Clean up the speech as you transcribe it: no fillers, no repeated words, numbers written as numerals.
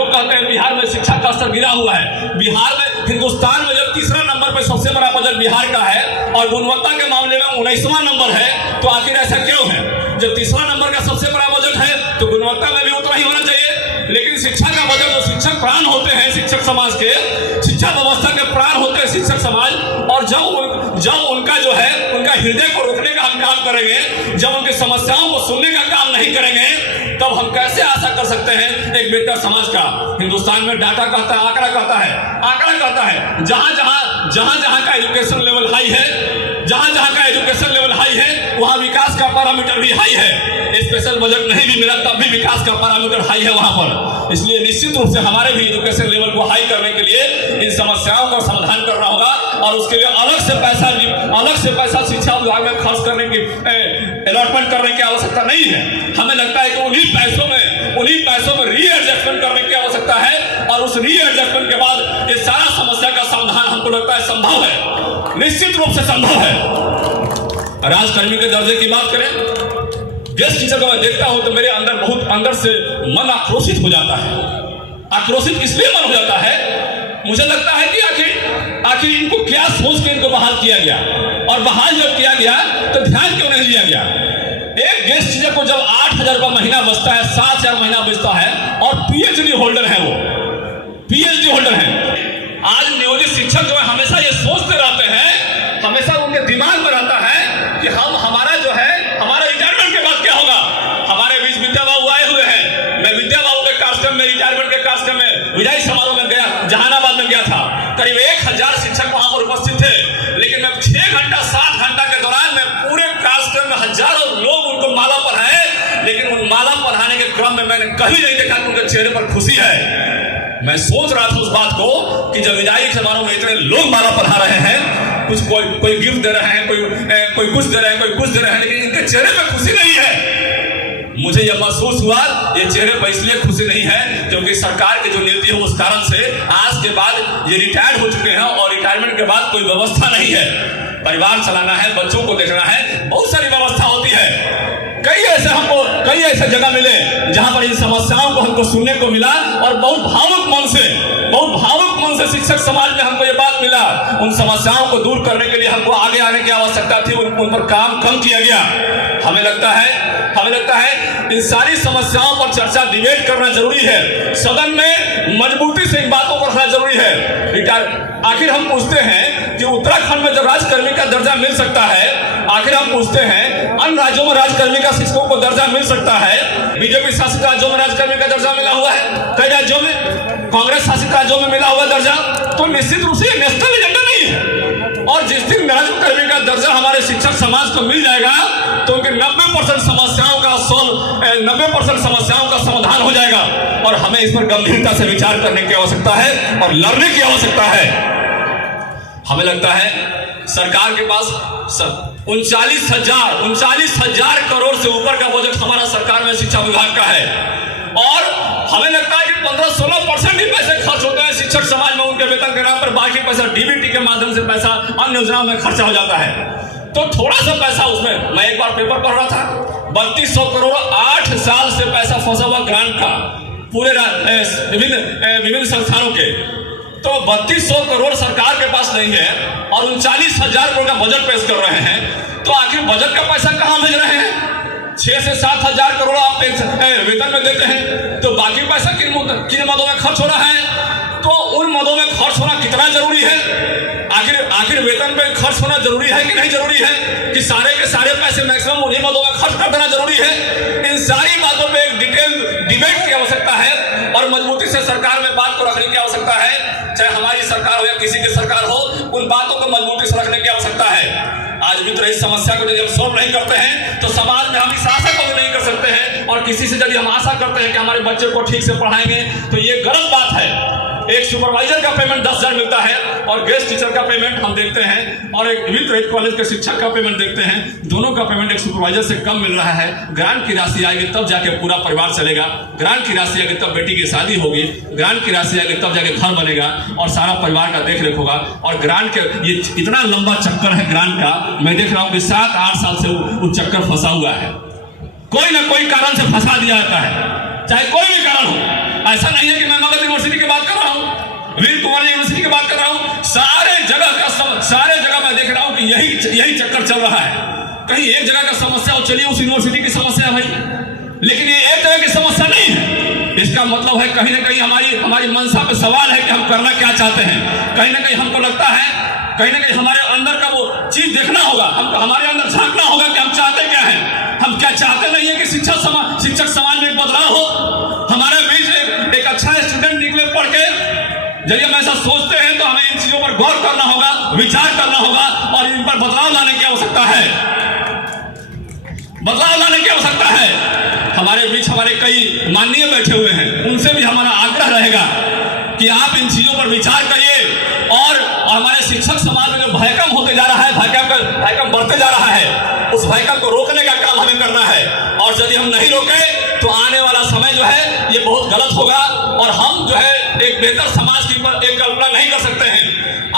लोग कहते हैं बिहार में शिक्षा का स्तर गिरा हुआ है। बिहार में, हिंदुस्तान में जब तीसरा नंबर पर सबसे बड़ा बजट बिहार का है और गुणवत्ता के मामले में 19वां नंबर है, तो आखिर ऐसा क्यों है? जब तीसरा नंबर का सबसे बड़ा बजट है तो गुणवत्ता में भी उतना ही होना चाहिए। लेकिन शिक्षा का बजट, जो शिक्षक प्राण होते हैं शिक्षक समाज के, शिक्षा व्यवस्था के प्राण होते हैं शिक्षक समाज, और जब उनका जो है उनका हृदय को रोकने का हम काम करेंगे, जब उनकी समस्याओं को सुनने का काम नहीं करेंगे, तब हम कैसे आशा कर सकते हैं एक बेहतर समाज का? हिंदुस्तान में डाटा कहता है, आंकड़ा कहता है जहां जहां का एजुकेशन लेवल हाई है, जहां का एजुकेशन लेवल हाई है, वहां विकास का पैरामीटर भी हाई है। स्पेशल बजट नहीं भी मिला तब भी विकास का पैरामीटर हाई है वहां पर। इसलिए निश्चित रूप से हमारे भी एजुकेशन लेवल को हाई करने के लिए इन समस्याओं का समाधान करना होगा, और उसके लिए अलग से पैसा शिक्षा विभाग में खर्च करने की अलॉटमेंट करने की आवश्यकता नहीं है। हमें लगता है कि उन्हीं पैसों में रीएडजस्टमेंट करने की आवश्यकता है, और उस रीएडजस्टमेंट के बाद ये सारा समस्या का समाधान हमको लगता है संभव है, निश्चित रूप से संभव है। राजकर्मी के दर्जे की बात करें, गेस्ट टीचर को मैं देखता हूं तो मेरे अंदर बहुत अंदर से मन आक्रोशित हो जाता है। आक्रोशित इसलिए मन हो जाता है, मुझे लगता है कि आखिर इनको क्या सोच के इनको बहाल किया गया, और बहाल जब किया गया तो ध्यान क्यों नहीं दिया गया? एक गेस्ट टीचर को जब 8,000 रुपया महीना बचता है, 7,000 महीना बचता है, और पीएचडी होल्डर है, वो पीएचडी होल्डर है। आज नियोजित शिक्षक जो है हमेशा ये सोचते रहते हैं, हमेशा उनके दिमाग में रहता है कि हमारा जो है, हमारा रिटायरमेंट के बाद क्या होगा। हमारे बीच विद्या बाबू आए हुए हैं, मैं विद्या बाबू के कार्यक्रम में, रिटायरमेंट के कार्यक्रम में, विदाई समारोह में गया, जहानाबाद में गया था। करीब 1000 शिक्षक वहां पर उपस्थित थे, लेकिन मैं 6 घंटा 7 घंटा के दौरान मैं पूरे कार्यक्रम में हजारों लोग उनको माला पढ़ाए, लेकिन उन माला पढ़ाने के क्रम में मैंने कभी नहीं देखा कि उनके चेहरे पर खुशी है। मैं सोच रहा था उस बात को कि जब विदाई समारोह में इतने लोग माला पढ़ा रहे हैं, कुछ कोई गिफ्ट दे रहे हैं, कोई कुछ दे रहे हैं, कोई कुछ दे रहे हैं, लेकिन इनके चेहरे पे खुशी नहीं है। मुझे यह महसूस हुआ ये चेहरे पर इसलिए खुशी नहीं है क्योंकि सरकार की जो नीति है उस कारण से आज के बाद ये रिटायर्ड हो चुके हैं, और रिटायरमेंट के बाद कोई व्यवस्था नहीं है। परिवार चलाना है, बच्चों को देखना है, बहुत सारी व्यवस्था होती है। कई ऐसे जगह मिले जहां पर इन समस्याओं को हमको सुनने को मिला, और बहुत भावुक मन से शिक्षक समाज में हमको ये बात मिला। उन समस्याओं को दूर करने के लिए हमको आगे आने की आवश्यकता थी, उन पर काम कम किया गया। हमें लगता है इन सारी समस्याओं पर चर्चा, डिबेट करना जरूरी है। सदन में मजबूती से इन बातों को रखना जरूरी है। आखिर हम पूछते हैं कि उत्तराखंड में जब राजकर्मी का दर्जा मिल सकता है, आखिर हम पूछते हैं अन्य राज्यों में राजकर्मी का शिक्षकों को दर्जा मिल सकता है, बीजेपी शासित राज्यों में राजकर्मी का दर्जा मिला हुआ है, कई राज्यों में, कांग्रेस शासित राज्यों में मिला हुआ दर्जा, तो निश्चित रूप से नेशनल एजेंडा नहीं है। और जिस दिन राजकर्मी का दर्जा हमारे शिक्षक समाज को मिल जाएगा तो उनके 90% समस्याओं का समाधान हो जाएगा, और हमें इस पर गंभीरता से विचार करने की आवश्यकता है और लड़ने की आवश्यकता है। हमें लगता है सरकार के पास 39,000 करोड़ से ऊपर का बजट हमारा सरकार में शिक्षा विभाग का है, और हमें लगता है कि 15-16% ही पैसे खर्च होते हैं शिक्षक समाज में उनके वेतन के नाम पर। बाकी पैसा डीबीटी के माध्यम से पैसा अन्य योजनाओं में खर्चा हो जाता है। तो थोड़ा सा पैसा उसमें, मैं एक बार पेपर पढ़ रहा था, 3200 करोड़ 8 साल से पैसा फंसा हुआ ग्रांट का पूरे विभिन्न संस्थानों के। तो 3200 करोड़ सरकार के पास नहीं है, और 39,000 करोड़ का बजट पेश कर रहे हैं, तो आखिर बजट का पैसा कहां भेज रहे हैं? 6 से 7,000 करोड़ आप वेतन में देते हैं, तो बाकी पैसा किन मदों में खर्च हो रहा है? तो उन मदों में खर्च होना कितना जरूरी है? आखिर वेतन पे खर्च होना जरूरी है कि नहीं जरूरी है? कि सारे के सारे पैसे मैक्सिमम उन्हीं मदों में खर्च कर देना जरूरी है? इन सारी बातों पे एक डिटेल डिबेट की आवश्यकता है, और मजबूती से सरकार में बात को रखने की आवश्यकता है। चाहे हमारी सरकार हो या किसी की सरकार हो, उन बातों को मजबूती से रखने की आवश्यकता है। आज मित्र, इस समस्या को यदि हम सॉल्व नहीं करते हैं तो समाज में हम इस आशा को भी नहीं कर सकते हैं, और किसी से यदि हम आशा करते हैं कि हमारे बच्चे को ठीक से पढ़ाएंगे तो ये गलत बात है। एक सुपरवाइजर का पेमेंट 10,000 मिलता है, और गेस्ट टीचर का पेमेंट हम देखते हैं, और एक वित्त कॉलेज के शिक्षक का पेमेंट देखते हैं, दोनों का पेमेंट एक सुपरवाइजर से कम मिल रहा है। ग्रांट की राशि आएगी तब जाके पूरा परिवार चलेगा, ग्रांट की राशि आएगी तब बेटी की शादी होगी, ग्रांट की राशि आएगी तब जाके घर बनेगा और सारा परिवार का देख रेख होगा। और ग्रांट के ये इतना लंबा चक्कर है ग्रांट का, मैं देख रहा हूँ कि 7-8 साल से वो चक्कर फंसा हुआ है, कोई ना कोई कारण से फंसा दिया जाता है। चाहे कोई भी कारण हो। ऐसा नहीं है कि मैं मगध यूनिवर्सिटी की बात कर रहा हूँ, वीर कुंवर यूनिवर्सिटी की बात कर रहा हूँ, सारे जगह मैं देख रहा हूँ कि यही चक्कर चल रहा है। कहीं एक जगह का समस्या हो, चलिए उस यूनिवर्सिटी की समस्या है भाई, लेकिन ये एक जगह की समस्या नहीं है। इसका मतलब है कहीं ना कहीं हमारी मंशा पे सवाल है कि हम करना क्या चाहते हैं। कहीं ना कहीं हमको लगता है, कहीं ना कहीं हमारे अंदर का वो चीज देखना होगा, हमको हमारे अंदर झांकना होगा कि हम चाहते क्या हैं। हम क्या चाहते नहीं है कि शिक्षक समाज में एक बदलाव हो, हमारे बीच एक अच्छा स्टूडेंट निकले पढ़ के। जब हम ऐसा सोचते हैं तो हमें इन चीजों पर गौर करना होगा, विचार करना होगा और इन पर बदलाव लाने की आवश्यकता है, बदलाव लाने की आवश्यकता है। हमारे बीच हमारे कई माननीय बैठे हुए हैं, उनसे भी हमारा आग्रह रहेगा कि आप इन चीजों पर विचार करिए और हमारे शिक्षक समाज में जो भयकम होते जा रहा है, भयकम बढ़ते जा रहा है, उस भयकम को रोकने का काम हमें करना है। और यदि हम नहीं रोके तो आने वाला समय जो है ये बहुत गलत होगा और हम जो है एक बेहतर समाज की एक कल्पना नहीं कर सकते हैं।